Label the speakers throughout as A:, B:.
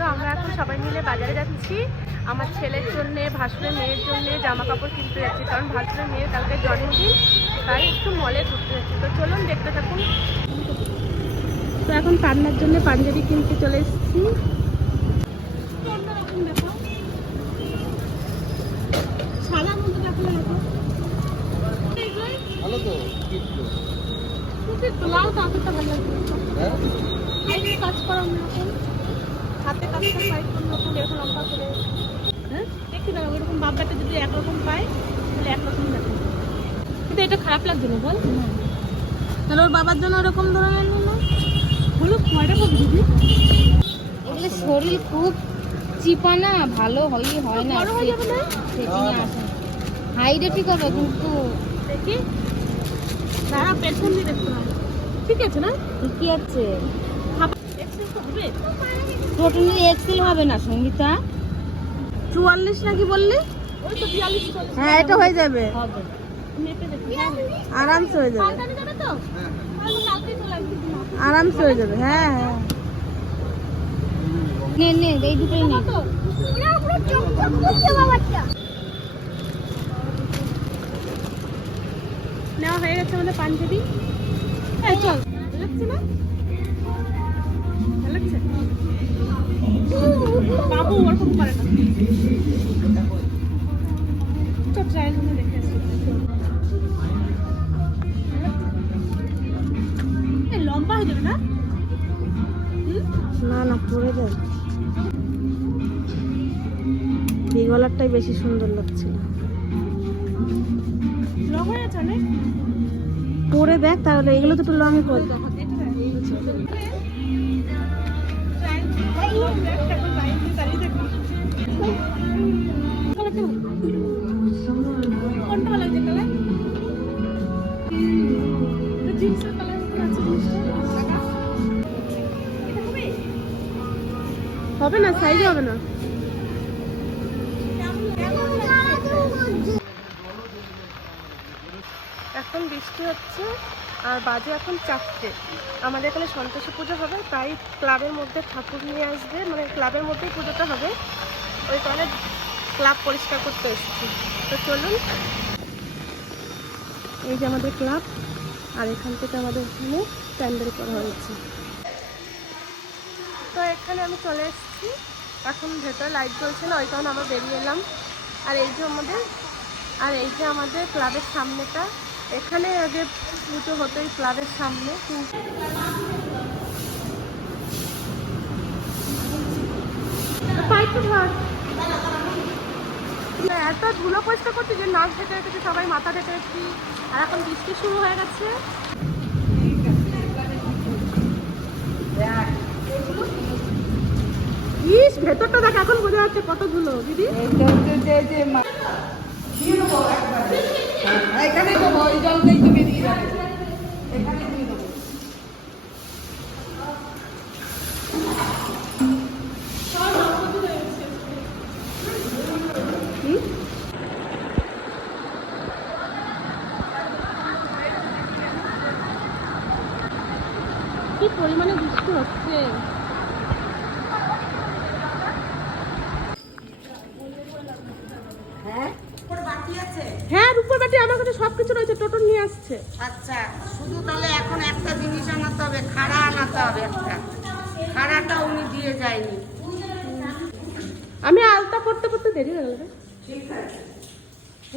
A: তো আমরা এখন সবাই মিলে বাজারে যাচ্ছি। আমার ছেলের জন্য ভাসুরের মেয়ের জন্য জামা কাপড় কিনতে যাচ্ছি কারণ ভাসুরের মেয়ের কালকে জন্মদিন তাই একটু মলে ঘুরতে যাচ্ছি। তো চলুন দেখতে থাকুন। তো এখন পান্নার জন্য পাঞ্জাবি কিনতে চলে এসেছি।
B: ভালো তো কিন্তু
A: লাল কাপড়টা ভালো লাগবে
B: হ্যাঁ
A: হাতে কাজ করা এখন হাতে কাজটা পাই রকম এরকম লম্বা করে। হ্যাঁ? দেখি না ওরকম বাবাটা যদি একরকম পায় তাহলে একরকম লাগে কিন্তু এটা খারাপ লাগছে না বল। তাহলে ওর বাবার জন্য ওরকম ধরনের নিল হলো কয়টা পাবো দিদি।
C: এগুলো শরীর খুব চিপা না ভালো হই হয় না।
A: বড় হয়ে যাবে না?
C: সেটিং আসে। হাইটে ঠিক হবে কিন্তু
A: দেখি। দাঁড়া পেছন দিয়ে দেখতে হবে। ঠিক আছে না?
C: ঠিকই আছে।
A: হবে।
C: টোটালি এক্সেল হবে না সঙ্গীতা?
A: চুয়াল্লিশ নাকি বললি?
C: হ্যাঁ এটা হয়ে যাবে।
A: হ্যাঁ
C: আরামসে হয়ে যাবে। আরামসে হয়ে যাবে হ্যাঁ হ্যাঁ। নে নে এই দুটোই নে।
A: নেওয়া হয়ে গেছে আমাদের পাঞ্জাবি। এই চল। লাগছে না? ভালো লাগছে? বাবু ওরকম করে না। চল ট্রায়াল রুমে দেখে আসি। এই লম্বা হয়ে যাবে না?
C: না না পরে দেখ বিগলারটাই বেশি সুন্দর লাগছিল পরে দেখ তাহলে এগুলো তো একটু লং করে
A: হবে না সাইজ হবে না। এখন বৃষ্টি হচ্ছে আর বাজে এখন চারটে। আমাদের এখানে সন্তোষী পুজো হবে, তাই ক্লাবের মধ্যে ঠাকুর নিয়ে আসবে মানে ক্লাবের মধ্যেই পুজোটা হবে। ওই কারণে ক্লাব পরিষ্কার করতে এসেছি। তো চলুন। এই যে আমাদের ক্লাব, আর এখান থেকে আমাদের এখানে প্যান্ডেল করা হয়েছে। তো এখানে আমি চলে এসেছি। এখন ভেতরে লাইট জ্বলছে না, ওই কারণে আমরা বেরিয়ে এলাম। আর এই যে আমাদের, আর এই যে আমাদের ক্লাবের সামনেটা এখানে আগে পুজো হতো এই ক্লাবের সামনে এত ধুলো পরিষ্কার করছি যে নাক ঢেকে রেখেছি, সবাই মাথা ঢেকে রেখেছি, আর এখন বৃষ্টি শুরু হয়ে গেছে। ইস, ভেতরটা দেখ, এখন বোঝা যাচ্ছে কত ধুলো, দিদি।
B: এখানে তো ওই জলটাই তো বেরিয়ে যাবে। এখানে
A: কি পরিমাণে বৃষ্টি হচ্ছে
B: হ্যাঁ ওর বাকি আছে
A: হ্যাঁ রূপর বাটি আমার কাছে সব কিছু রয়েছে টোটো নিয়ে আসছে।
B: আচ্ছা শুধু তাহলে এখন একটা জিনিস আনাতে হবে খাড়া আনাতে হবে একটা। খাড়াটা উনি দিয়ে যায়নি।
A: আমি আলতা পড়তে পড়তে দেরি হয়ে গেল।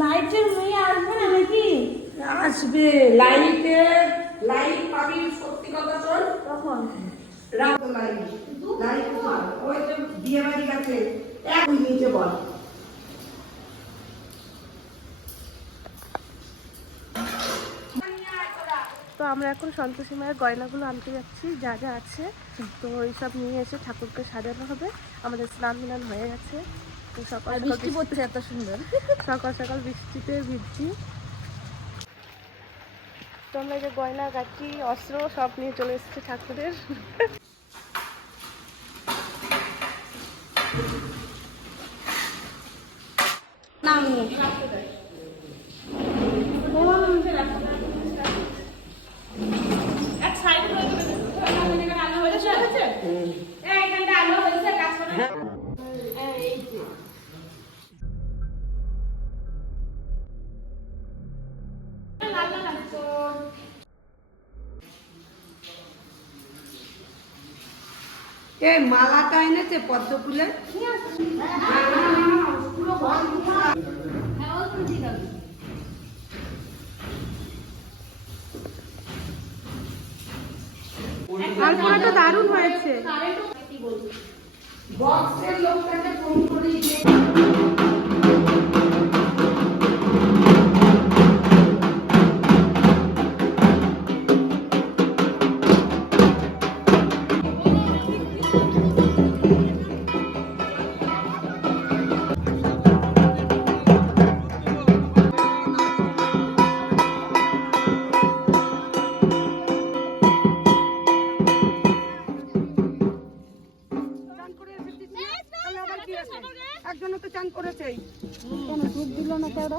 C: লাইটের মেয়ে আসবে না নাকি?
B: আসবে। লাইটে লাইট পাবি সত্যি কথা শোন।
C: কখন?
B: রাত লাইট লাইট ওই যে বিয়ে বাড়ি গেছে। এক নিচে বল।
A: তো আমরা এখন সন্তোষী মায়ের গয়নাগুলো আনতে যাচ্ছি যা যা আছে। তো ওইসব নিয়ে এসে ঠাকুরকে সাজানো হবে। আমাদের স্নান মিলান হয়ে গেছে। তো সকাল সকাল
C: বৃষ্টি পড়ছে এত সুন্দর।
A: সকাল সকাল বৃষ্টিতে ভিজছি। তো আমরা যে গয়না গাছি অস্ত্র সব নিয়ে চলে এসেছি ঠাকুরের।
C: নাম
B: এই মালাটা এনেছে পদ্ম ফুলের
A: দারুণ হয়েছে।
B: বক্সের লোকটাকে করি একজন তো চান করেছেই।
A: কেন দুধ দিল না
C: सदा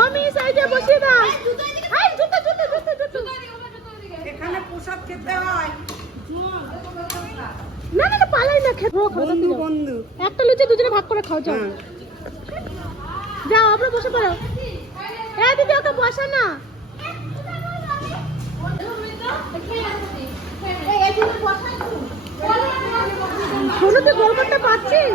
A: ও মিস এই যে বসিয়ে দাও এই জুতো জুতো জুতো জুতো।
B: এখানে প্রসাদ খেতে হয়।
A: না না না পালাই না খেতে
B: বন্ধু বন্ধু।
A: একটা লুচি দুজনে ভাগ করে খাও যাও।
B: হ্যাঁ।
A: যাও আমরা বসে পড়ো। এ দিদি ওকে বসা না। শোনো তুই গোল করতে পারছিস